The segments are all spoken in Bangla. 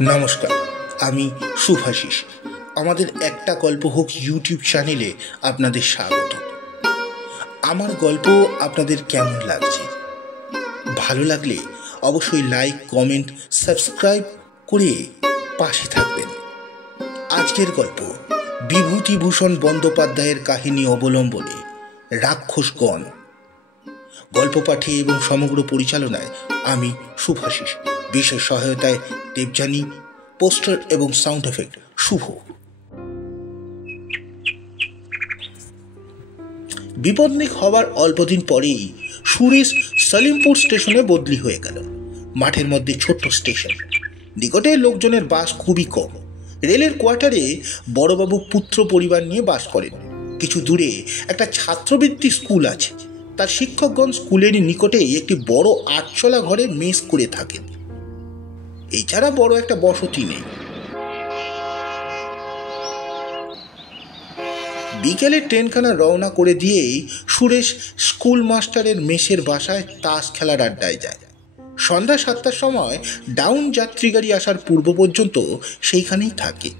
নমস্কার, আমি শুভাশিস। আমাদের একটা গল্প হোক ইউটিউব চ্যানেলে আপনাদের স্বাগত। আমার গল্প আপনাদের কেমন লাগছে? ভালো লাগলে অবশ্যই লাইক, কমেন্ট, সাবস্ক্রাইব করে পাশে থাকবেন। আজকের গল্প বিভূতিভূষণ বন্দ্যোপাধ্যায়ের কাহিনী অবলম্বনে রাক্ষসগণ। গল্প পাঠে এবং সমগ্র পরিচালনায় আমি শুভাশিস। বিশেষ সহায়তায় দেবযানী, পোস্টার এবং সাউন্ড এফেক্ট শুভ। বিপন্নিক হওয়ার অল্পদিন পরেই সুরেশ সলিমপুর স্টেশনে বদলি হয়ে গেল। মাঠের মধ্যে ছোট্ট স্টেশন, নিকটে লোকজনের বাস খুবই কম। রেলের কোয়ার্টারে বড়বাবু পুত্র পরিবার নিয়ে বাস করেন। কিছু দূরে একটা ছাত্রবৃত্তি স্কুল আছে। তার শিক্ষকগণ স্কুলের নিকটেই একটি বড় আটচলা ঘরে মেস করে থাকেন। এছাড়া বড় একটা বসতি নেই। বিকেলে ট্রেনখানা রওনা করে দিয়েই সুরেশ স্কুল মাস্টারের মেসের বাসায় তাস খেলার আড্ডায় যায়। সন্ধ্যা 7টার সময় ডাউন যাত্রী গাড়ি আসার পূর্ব পর্যন্ত সেইখানেই থাকে।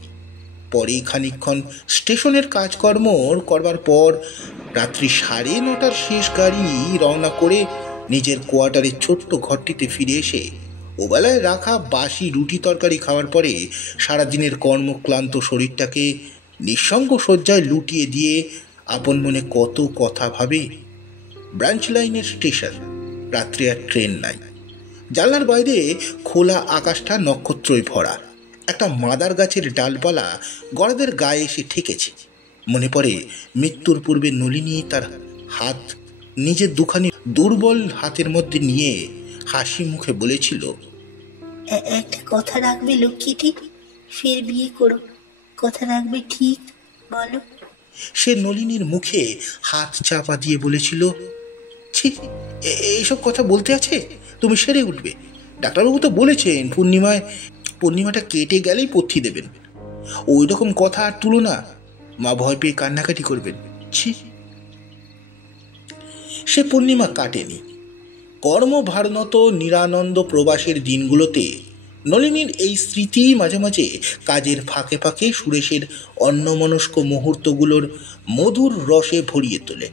পরে খানিকক্ষণ স্টেশনের কাজকর্ম করবার পর রাত্রি 9:30 শেষ গাড়ি রওনা করে নিজের কোয়ার্টারের ছোট্ট ঘরটিতে ফিরে এসে ওবেলায় রাখা বাসি রুটি তরকারি খাওয়ার পরে সারাদিনের কর্মক্লান্ত শরীরটাকে নিঃসঙ্গ শয্যায় লুটিয়ে দিয়ে আপন মনে কত কথা ভাবে। ব্রাঞ্চ লাইনের স্টেশন, রাত্রে আর ট্রেন নাই। জানলার বাইরে খোলা আকাশটা নক্ষত্রই ভরা। একটা মাদার গাছের ডালপালা গড়াদের গায়ে এসে ঠেকেছে। মনে পড়ে মৃত্যুর পূর্বে নলিনী তার হাত নিজের দুখানি দুর্বল হাতের মধ্যে নিয়ে হাসি মুখে বলেছিল, একটা কথা রাখবে লক্ষ্মীটি, ফের বিয়ে করো, কথা রাখবে ঠিক, বলো। সে নলিনীর মুখে হাত চাপা দিয়ে বলেছিল, ছি, এইসব কথা বলতে আছে? তুমি সেরে উঠবে। ডাক্তারবাবু তো বলেছেন পূর্ণিমাটা কেটে গেলেই পথ্যি দেবেন। ওই রকম কথা আর তুলো না, মা ভয় পেয়ে কান্নাকাটি করবেন। ছি। সে পূর্ণিমা কাটেনি। কর্মভারনত নিরানন্দ প্রবাসের দিনগুলোতে নলিনীর এই স্মৃতি মাঝে মাঝে কাজের ফাঁকে ফাঁকে সুরেশের অন্যমনস্ক মুহূর্তগুলোর মধুর রসে ভরিয়ে তোলে।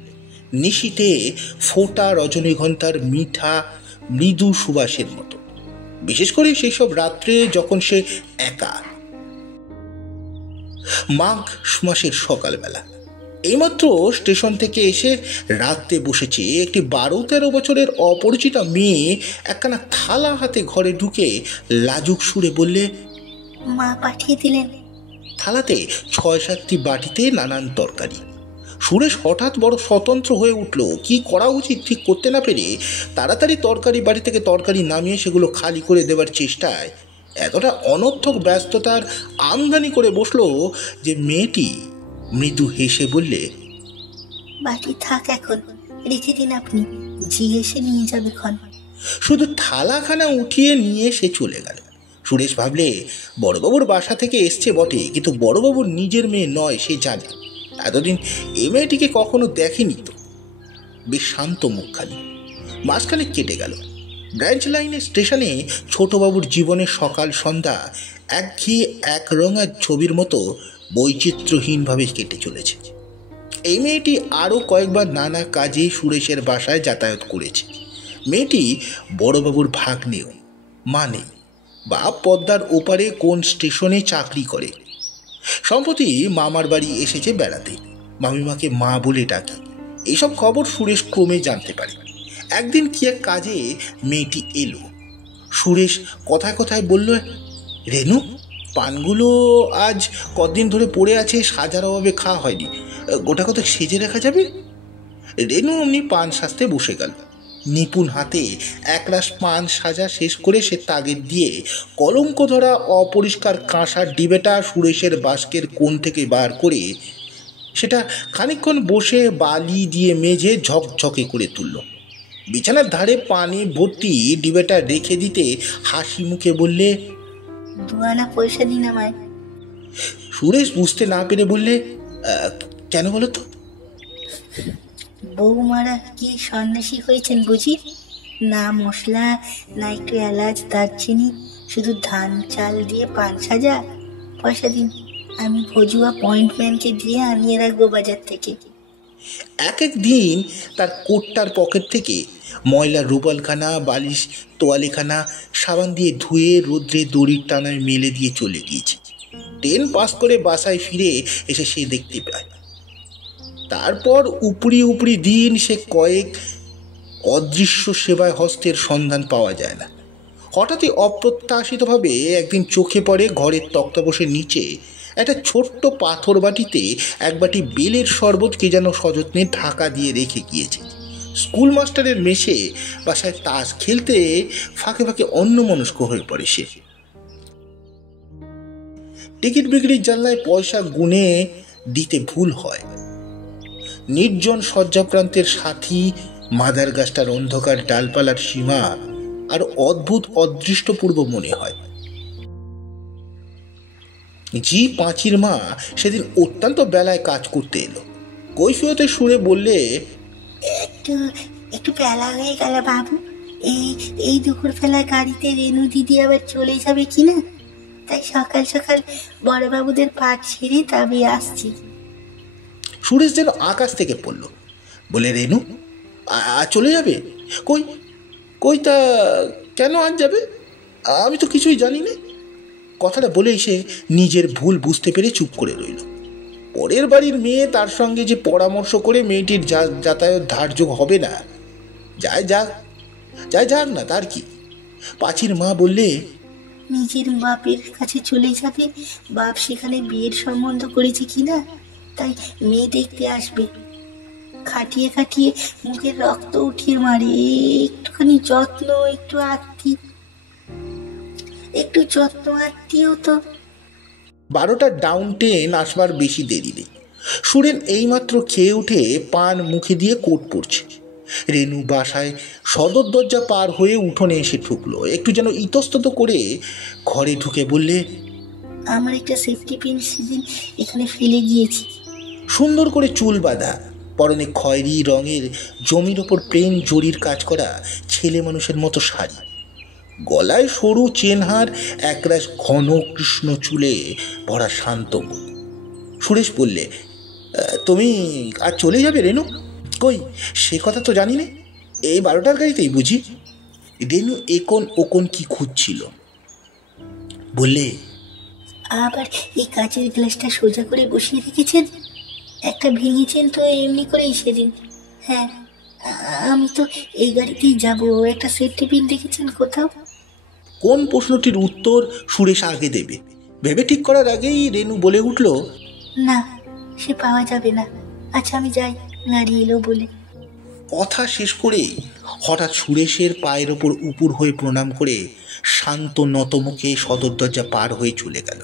নিশীতে ফোটা রজনীগন্ধার মিঠা মৃদু সুবাসের মতো। বিশেষ করে সেই সব রাত্রে যখন সে একা। মাঘ মাসের সকালবেলা এইমাত্র স্টেশন থেকে এসে রাতে বসেছে একটি 12-13 বছরের অপরিচিতা মেয়ে একখানা থালা হাতে ঘরে ঢুকে লাজুক সুরে বললে, মা পাঠিয়ে দিলেন। থালাতে 6-7টি বাটিতে নানান তরকারি। সুরেশ হঠাৎ বড় স্বতন্ত্র হয়ে উঠল। কি করা উচিত ঠিক করতে না পেরে তাড়াতাড়ি তরকারি বাড়ি থেকে তরকারি নামিয়ে সেগুলো খালি করে দেবার চেষ্টায় এতটা অনর্থক ব্যস্ততার আমদানি করে বসলো যে মেয়েটি মৃদু হেসে বললে, বাটি থাক, এখন রেখে দিন, আপনি ঝি এসে নিয়ে যাবে ক্ষণ। শুধু থালাখানা উঠিয়ে নিয়ে সে চলে গেল। সুরেশ ভাবলে, বড়বাবুর বাসা থেকে এসছে বটে, কিন্তু বড়বাবুর নিজের মেয়ে নয় সে জানে। এতদিন এই মেয়েটিকে কখনো দেখেনি তো। বেশ শান্ত মুখখানি। মাঝখানে কেটে গেল। ব্রাঞ্চ লাইনের স্টেশনে ছোটবাবুর জীবনের সকাল সন্ধ্যা একঘেয়ে একরঙা ছবির মতো বৈচিত্র্যহীনভাবে কেটে চলেছে। এই মেয়েটি আরও কয়েকবার নানা কাজে সুরেশের বাসায় যাতায়াত করেছে। মেয়েটি বড়বাবুর ভাগ্নেও, মা নেই। বাপ পদ্মার ওপারে কোন স্টেশনে চাকরি করে। সম্প্রতি মামার বাড়ি এসেছে বেড়াতে। মামিমাকে মা বলে ডাকে। এইসব খবর সুরেশ ক্রমে জানতে পারে। একদিন কি এক কাজে মেয়েটি এলো। সুরেশ কথায় কথায় বলল, রেনু, পানগুলো আজ কদিন ধরে পড়ে আছে, সাজার অভাবে খাওয়া হয়নি, গোটা কত সেজে রাখা যাবে? রেনু অমনি পান সাজতে বসে গেল। নিপুণ হাতে একরাশ পান সাজা শেষ করে সে তাগের দিয়ে কলঙ্ক ধরা অপরিষ্কার কাঁসার ডিবেটা সুরেশের বাস্কের কোণ থেকে বার করে সেটা খানিকক্ষণ বসে বালি দিয়ে মেজে ঝকঝকে করে তুলল। বিছানার ধারে পানি ভর্তি ডিবেটা রেখে দিতে হাসি মুখে বললে, 2 আনা পয়সা দিন আমায়। সুরেশ বুঝতে না পেরে বললে, কেন বলো তো? বৌমারা কি সন্ন্যাসী হয়েছেন বুঝি? না মশলা, না একটু এলাচ, দারচিনি, শুধু ধান চাল দিয়ে পান সাজা। পয়সা দিন, আমি ভজু অ্যাপয়েন্টমেন্টকে দিয়ে আনিয়ে রাখবো বাজার থেকে। এক এক দিন তার কোটটার পকেট থেকে ময়লা রুমালখানা, বালিশ, তোয়ালিখানা সাবান দিয়ে ধুয়ে রোদ্রে দড়ির টানায় মেলে দিয়ে চলে গিয়েছে। 10 পাস করে বাসায় ফিরে এসে সে দেখতে পায়। তারপর উপরি উপরি দিন সে কয়েক অদৃশ্য সেবায় হস্তের সন্ধান পাওয়া যায় না। হঠাৎই অপ্রত্যাশিতভাবে একদিন চোখে পড়ে ঘরের তক্তপোষের নিচে একটা ছোট্ট পাথর বাটিতে এক বাটি বেলের শরবত কে যেন সযত্নে ঢাকা দিয়ে রেখে গিয়েছে। স্কুল মাস্টারের মেশে বাসায় তাস খেলতে ফাঁকে ফাঁকে অন্যমনস্ক হয়ে পড়ে সে। টিকিট বিক্রির জানলায় পয়সা গুনে দিতে ভুল হয়। নির্জন শয্যাপ্রান্তের সাথী, মাদার গাছটার অন্ধকার ডালপালার সীমা আর অদ্ভুত অদৃষ্টপূর্ব মনে হয়। জি পাঁচির মা সেদিন অত্যন্ত বেলায় কাজ করতে এলো। কৈফিয়তের সুরে বললে, একটু একটু বেলা হয়ে গেল বাবু। এই এই দুপুর বেলায় গাড়িতে রেনু দিদি আবার চলে যাবে কিনা, তাই সকাল সকাল বড়বাবুদের পাঠ ছেড়ে তবে আসছি। সুরেশ যেন আকাশ থেকে পড়ল, বলে, রেনু আজ চলে যাবে? কই কই তা কেন আজ যাবে? আমি তো কিছুই জানি না। কথাটা বলেই সে নিজের ভুল বুঝতে পেরে চুপ করে রইল। পরের বাড়ির মেয়ে, তার সঙ্গে যে পরামর্শ করে মেয়েটির যাতায়াত ধার্য হবে না, যাক না, তার কি। পাঁচির মা বললে, নিজের বাপের কাছে চলে যাবে, বাপ সেখানে বিয়ের সম্বন্ধ করেছে কিনা তাই মেয়ে দেখতে আসবে। খাটিয়ে খাটিয়ে মুখের রক্ত উঠিয়ে মারে। একটুখানি যত্ন, একটু যত্ন আত্মীয় তো। 12টা ডাউন ট্রেন আসবার বেশি দেরি নেই। সুরেন এইমাত্র খেয়ে উঠে পান মুখে দিয়ে কোট পড়ছে। রেনু বাসায় সদর দরজা পার হয়ে উঠোনে এসে ঢুকলো। একটু যেন ইতস্তত করে ঘরে ঢুকে বললে, আমার একটা সেফটি পিন সেদিন এখানে ফেলে গিয়েছি। সুন্দর করে চুল বাঁধা, পরনে খয়েরি রঙের জমির ওপর প্লেন জরির কাজ করা ছেলে মানুষের মতো শাড়ি, গলায় সরু চেনহার, একরাশ ঘন কৃষ্ণ চুলে ভরা শান্ত মুখ। সুরেশ বললে, তুমি আজ চলে যাবে রেনু? কই সে কথা তো জানি না। এই 12টার গাড়িতেই বুঝি? রেনু একন ওকন কি খুঁজছিল, বললে, আবার এই কাচের গ্লাসটা সোজা করে বসিয়ে রেখেছেন? একটা ভেঙেছেন তো এমনি করেই সেদিন। হ্যাঁ, আমি তো এই গাড়িতেই যাব। একটা সেফটি পিন দেখেছেন কোথাও? কোন প্রশ্নটির উত্তর সুরেশ আগে দেবে ভেবে ঠিক করার আগেই রেনু বলে উঠল, না, সে পাওয়া যাবে না। আচ্ছা আমি যাই, গাড়ি এলো বলে। কথা শেষ করেই হঠাৎ সুরেশের পায়ের ওপর উপুর হয়ে প্রণাম করে শান্ত নতমুখে সদর দরজা পার হয়ে চলে গেল।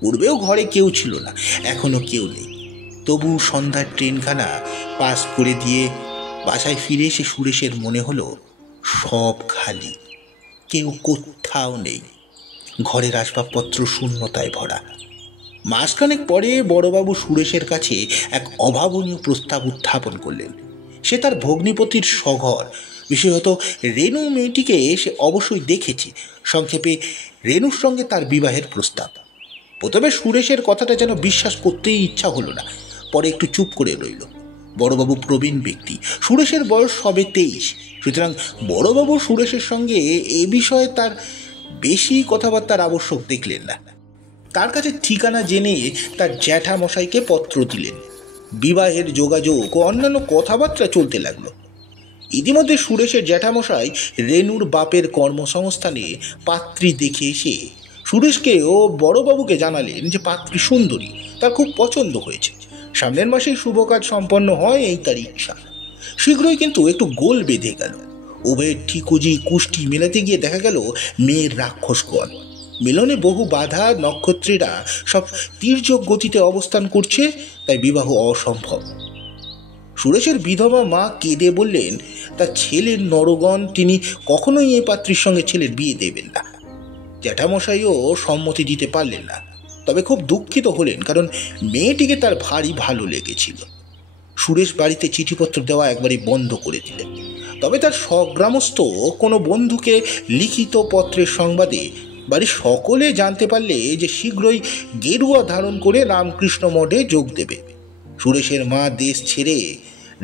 পূর্বেও ঘরে কেউ ছিল না, এখনো কেউ নেই। তবু সন্ধ্যার ট্রেনখানা পাস করে দিয়ে বাসায় ফিরে এসে সুরেশের মনে হলো সব খালি, কেউ কোথাও নেই। ঘরের আসবাবপত্র শূন্যতায় ভরা। মাসখানেক পরে বড়বাবু সুরেশের কাছে এক অভাবনীয় প্রস্তাব উত্থাপন করলেন। সে তার ভগ্নিপতির সঘর, বিশেষত রেনু মেয়েটিকে সে অবশ্যই দেখেছে। সংক্ষেপে রেনুর সঙ্গে তার বিবাহের প্রস্তাব। প্রথমে সুরেশের কথাটা যেন বিশ্বাস করতেই ইচ্ছা হলো না, পরে একটু চুপ করে রইল। বড়বাবু প্রবীণ ব্যক্তি, সুরেশের বয়স সবে 23, সুতরাং বড়বাবু সুরেশের সঙ্গে এ বিষয়ে তার বেশি কথাবার্তার আবশ্যক দেখলেন না। তার কাছে ঠিকানা জেনে তার জ্যাঠামশাইকে পত্র দিলেন। বিবাহের যোগাযোগ ও অন্যান্য কথাবার্তা চলতে লাগলো। ইতিমধ্যে সুরেশের জ্যাঠামশাই রেনুর বাপের কর্মসংস্থানে পাত্রী দেখে এসে সুরেশকে ও বড়বাবুকে জানালেন যে পাত্রী সুন্দরী, তার খুব পছন্দ হয়েছে। সামনের মাসেই শুভ কাজ সম্পন্ন হয়, এই তার ইচ্ছা। শীঘ্রই কিন্তু একটু গোল বেঁধে গেল। উভয়ের ঠিকুজি কুষ্টি মেলাতে গিয়ে দেখা গেল মেয়ের রাক্ষসগণ। মিলনে বহু বাধা, নক্ষত্রেরা সব তীর্যক গতিতে অবস্থান করছে, তাই বিবাহ অসম্ভব। সুরেশের বিধবা মা কেঁদে বললেন তার ছেলের নরগণ তিনি কখনোই এই পাত্রীর সঙ্গে ছেলের বিয়ে দেবেন না। জ্যাঠামশাইও সম্মতি দিতে পারলেন না, তবে খুব দুঃখিত হলেন, কারণ মেয়েটিকে তার ভারী ভালো লেগেছিল। সুরেশ বাড়িতে চিঠিপত্র দেওয়া একবারই বন্ধ করে দিলেন। তবে তার স্বগ্রামস্থ কোনো বন্ধুকে লিখিত পত্রের সংবাদে বাড়ির সকলে জানতে পারলে যে শীঘ্রই গেরুয়া ধারণ করে রামকৃষ্ণ মঠে যোগ দেবে। সুরেশের মা দেশ ছেড়ে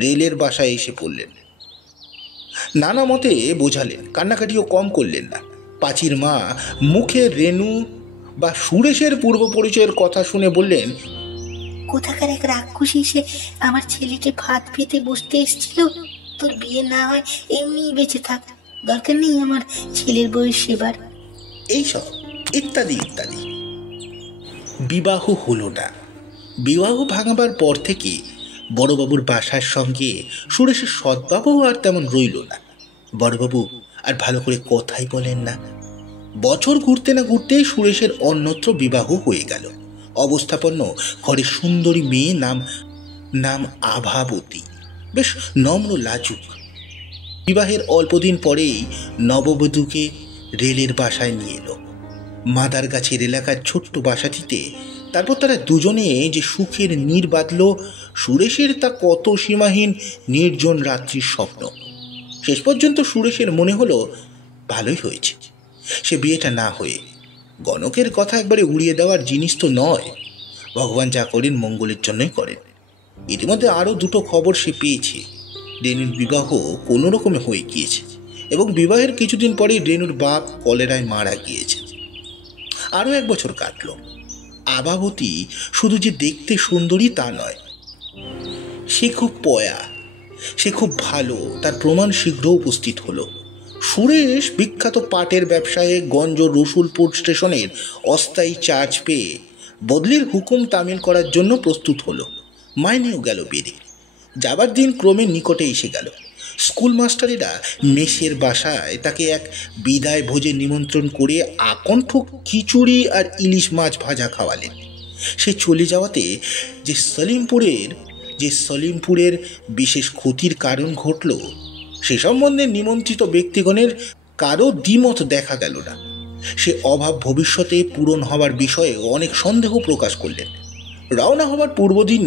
রেলের বাসায় এসে পড়লেন। নানা মতে বোঝালেন, কান্নাকাটিও কম করলেন না। পাঁচির মা মুখে রেণু বা সুরেশের পূর্ব পরিচয়ের কথা শুনে বললেন, কোথাকার এক রাক্ষসী এসে আমার ছেলেকে ভাত পেতে বসতে এসেছিল। তোর বিয়ে না হয় এমনি বেঁচে থাক, দরকার নেই আমার ছেলের বউয়ের সেবার। এইসব ইত্যাদি ইত্যাদি। বিবাহ হলো না। বিবাহ ভাঙাবার পর থেকে বড়বাবুর বাসার সঙ্গে সুরেশের সদ্ভাবও আর তেমন রইল না। বড়বাবু আর ভালো করে কথাই বলেন না। বছর ঘুরতে না ঘুরতেই সুরেশের অন্যত্র বিবাহ হয়ে গেল। অবস্থাপন্ন ঘরে সুন্দরী মেয়ে, নাম আভাবতী, বেশ নম্র লাজুক। বিবাহের অল্পদিন পরেই নববধূকে রেলের বাসায় নিয়ে এলো, মাদার গাছের এলাকার ছোট্ট বাসাটিতে। তারপর তারা দুজনে যে সুখের নীড় বাঁধল, সুরেশের তা কত সীমাহীন নির্জন রাত্রির স্বপ্ন। শেষ পর্যন্ত সুরেশের মনে হলো ভালোই হয়েছে সে বিয়েটা না হয়ে। গণকের কথা একবারে উড়িয়ে দেওয়ার জিনিস তো নয়। ভগবান যা করেন মঙ্গলের জন্যই করেন। ইতিমধ্যে আরও দুটো খবর সে পেয়েছে। রেণুর বিবাহ কোনো রকমে হয়ে গিয়েছে এবং বিবাহের কিছুদিন পরেই রেণুর বাপ কলেরায় মারা গিয়েছে। আরও 1 বছর কাটল। আভাবতী শুধু যে দেখতে সুন্দরী তা নয়, সে খুব পয়া, সে খুব ভালো, তার প্রমাণ শীঘ্র উপস্থিত হলো। সুরেশ বিখ্যাত পাটের ব্যবসায়ে গঞ্জ রসুলপুর স্টেশনের অস্থায়ী চার্জ পেয়ে বদলির হুকুম তামিল করার জন্য প্রস্তুত হলো। মাইনেও গেল বেড়ে। যাবার দিন ক্রমে নিকটে এসে গেল। স্কুল মাস্টারেরা মেসের বাসায় তাকে এক বিদায় ভোজে নিমন্ত্রণ করে আকণ্ঠ খিচুড়ি আর ইলিশ মাছ ভাজা খাওয়ালেন। সে চলে যাওয়াতে যে সলিমপুরের বিশেষ ক্ষতির কারণ ঘটল, সে সম্বন্ধে নিমন্ত্রিত ব্যক্তিগণের কারো দ্বিমত দেখা গেল না। সে অভাব ভবিষ্যতে পূরণ হবার বিষয়ে অনেক সন্দেহ প্রকাশ করলেন। রওনা হবার পূর্বদিন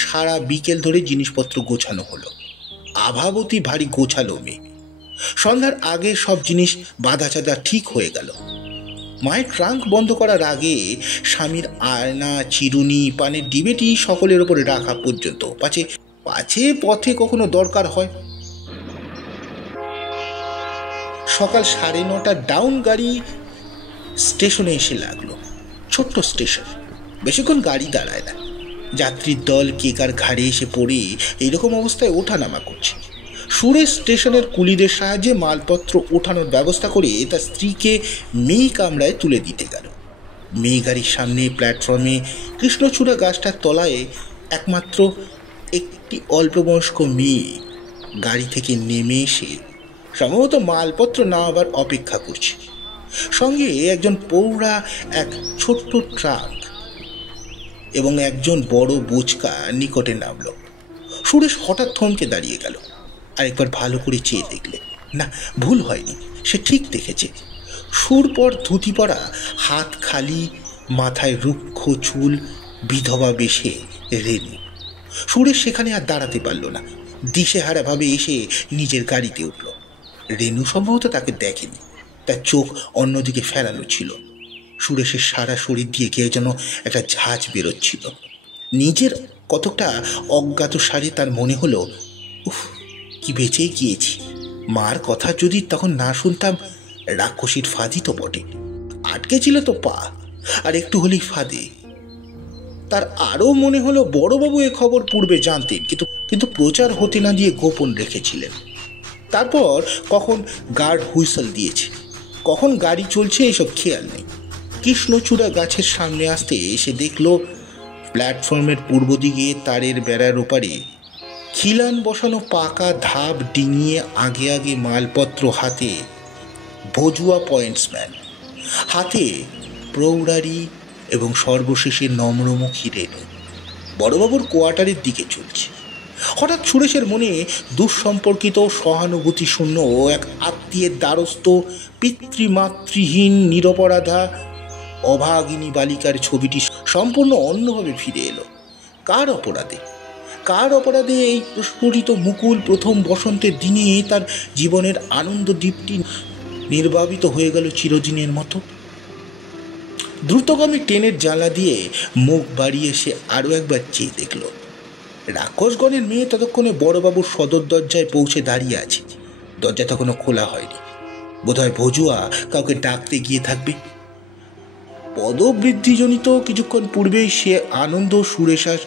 সারা বিকেল ধরে জিনিসপত্র গোছানো হলো। আভাবতী ভারী গোছালো মেয়ে। সন্ধ্যার আগে সব জিনিস বাঁধা চাঁদা ঠিক হয়ে গেল। মায়ের ট্রাঙ্ক বন্ধ করার আগে স্বামীর আয়না, চিরুনি, পানের ডিবেটি সকলের ওপরে রাখা পর্যন্ত, পাছে পথে কখনো দরকার হয়। সকাল 9:30 ডাউন গাড়ি স্টেশনে এসে লাগলো। ছোট্ট স্টেশন, বেশিক্ষণ গাড়ি দাঁড়ায় না। যাত্রীর দল কে কার ঘাড়ে এসে পড়ে এইরকম অবস্থায় ওঠানামা করছে। সুরেশ স্টেশনের কুলিদের সাহায্যে মালপত্র ওঠানোর ব্যবস্থা করে তার স্ত্রীকে মেয়ে কামরায় তুলে দিতে গেল। মেয়ে গাড়ির সামনে প্ল্যাটফর্মে কৃষ্ণচূড়া গাছটার তলায় একমাত্র একটি অল্পবয়স্ক মেয়ে গাড়ি থেকে নেমে এসে সম্ভবত মালপত্র নেওয়ার অপেক্ষা করছে। সঙ্গে একজন পৌরা, এক ছোট্ট ট্রাক এবং একজন বড় বোচকা নিকটে নামল। সুরেশ হঠাৎ থমকে দাঁড়িয়ে গেল। আরেকবার ভালো করে চেয়ে দেখলে, না, ভুল হয়নি, সে ঠিক দেখেছে। সুরপর ধুতি পরা, হাত খালি, মাথায় রুক্ষ চুল, বিধবা বেশে রেণু। সুরেশ সেখানে আর দাঁড়াতে পারল না। দিশেহারাভাবে এসে নিজের গাড়িতে উঠল। রেণু সম্ভবত তাকে দেখেনি, তার চোখ অন্যদিকে ফেরানো ছিল। সুরেশের সারা শরীর দিয়ে কে যেন একটা ঝাঁঝ বেরোচ্ছিল। নিজের কতকটা অজ্ঞাত সারে তার মনে হলো, উফ, কি বেঁচে গিয়েছি। মার কথা যদি তখন না শুনতাম, রাক্ষসীর ফাঁদি তো বটে, আটকে ছিল তো পা, আর একটু হলেই ফাঁদে। তার আরও মনে হলো বড়বাবু এ খবর পূর্বে জানতেন, কিন্তু প্রচার হতে না দিয়ে গোপন রেখেছিলেন। তারপর কখন গার্ড হুইসেল দিয়েছে, কখন গাড়ি চলছে, এসব খেয়াল নেই। কৃষ্ণচূড়া গাছের সামনে আসতে সে দেখল প্ল্যাটফর্মের পূর্ব দিকে তারের বেড়ার ওপারে খিলান বসানো পাকা ধাপ ডিঙিয়ে আগে আগে মালপত্র হাতে ভজুয়া পয়েন্টসম্যান, হাতে প্রৌঢ়ারি এবং সর্বশেষে নম্রমুখী রেণু বড়বাবুর কোয়ার্টারের দিকে চলছে। হঠাৎ সুরেশের মনে দুঃসম্পর্কিত, সহানুভূতি শূন্য এক আত্মীয়ের দ্বারস্থ পিতৃমাতৃহীন নিরপরাধা অভাগিনী বালিকার ছবিটি সম্পূর্ণ অন্যভাবে ফিরে এলো। কার অপরাধে এই প্রস্ফুটিত মুকুল প্রথম বসন্তের দিনে তার জীবনের আনন্দ দ্বীপটি নির্বাপিত হয়ে গেল চিরদিনের মতো? দ্রুতগামী ট্রেনের জানলা দিয়ে মুখ বাড়িয়ে সে আরও একবার চেয়ে দেখল। রাক্ষসগণের মেয়ে ততক্ষণে বড়বাবুর সদর দরজায় পৌঁছে দাঁড়িয়ে আছে। দরজা তখনও খোলা হয়নি। বোধহয় ভজুয়া কাউকে ডাকতে গিয়ে থাকবে। পদবৃদ্ধিজনিত কিছুক্ষণ পূর্বেই সে আনন্দ সুরেশাস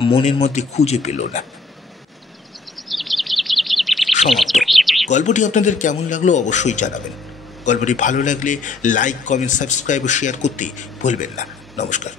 মনের মধ্যে খুঁজে পেল না। সমাপ্ত। গল্পটি আপনাদের কেমন লাগলো অবশ্যই জানাবেন। গল্পটি ভালো লাগলে লাইক, কমেন্ট, সাবস্ক্রাইব ও শেয়ার করতে ভুলবেন না। নমস্কার।